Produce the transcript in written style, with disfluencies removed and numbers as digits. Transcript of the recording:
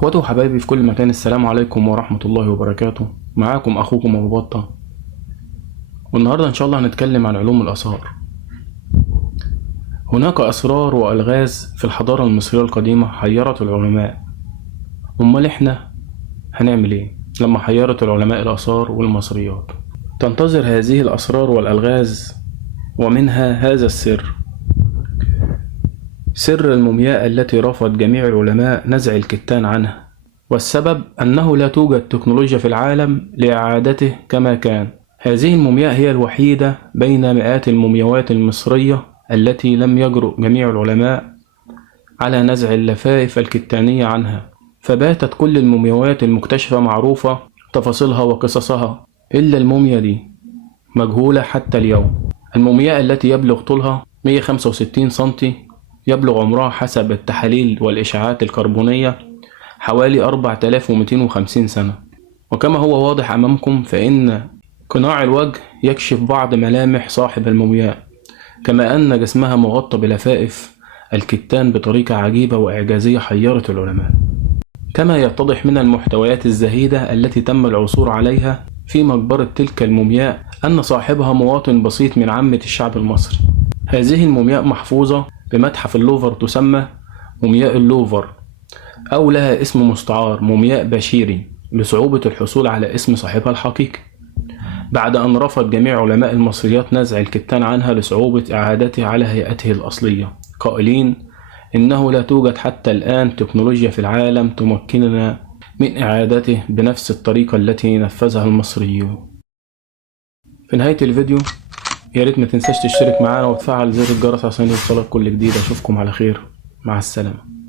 اخواتي وحبايبي في كل مكان، السلام عليكم ورحمة الله وبركاته. معاكم اخوكم ابو بطة، والنهاردة ان شاء الله هنتكلم عن علوم الاثار. هناك اسرار والغاز في الحضارة المصرية القديمة حيرت العلماء. امال احنا هنعمل ايه لما حيرت العلماء الاثار والمصريات؟ تنتظر هذه الاسرار والالغاز، ومنها هذا السر، سر المومياء التي رفض جميع العلماء نزع الكتان عنها، والسبب أنه لا توجد تكنولوجيا في العالم لإعادته كما كان. هذه المومياء هي الوحيدة بين مئات المومياوات المصرية التي لم يجرؤ جميع العلماء على نزع اللفائف الكتانية عنها، فباتت كل المومياوات المكتشفة معروفة تفاصيلها وقصصها، إلا الموميا دي مجهولة حتى اليوم. المومياء التي يبلغ طولها 165 سنتي، يبلغ عمرها حسب التحاليل والإشعاعات الكربونية حوالي 4250 سنة. وكما هو واضح أمامكم فإن قناع الوجه يكشف بعض ملامح صاحب المومياء، كما أن جسمها مغطى بلفائف الكتان بطريقة عجيبة وإعجازية حيرت العلماء. كما يتضح من المحتويات الزهيدة التي تم العثور عليها في مقبرة تلك المومياء أن صاحبها مواطن بسيط من عامة الشعب المصري. هذه المومياء محفوظة بمتحف اللوفر، تسمى مومياء اللوفر، أو لها اسم مستعار مومياء بشيري لصعوبة الحصول على اسم صاحبها الحقيقي، بعد أن رفض جميع علماء المصريات نزع الكتان عنها لصعوبة إعادته على هيئته الأصلية، قائلين إنه لا توجد حتى الآن تكنولوجيا في العالم تمكننا من إعادته بنفس الطريقة التي نفذها المصريون. في نهاية الفيديو يا ريت ما تنساش تشترك معانا وتفعل زر الجرس عشان يوصلك كل جديد. أشوفكم على خير، مع السلامة.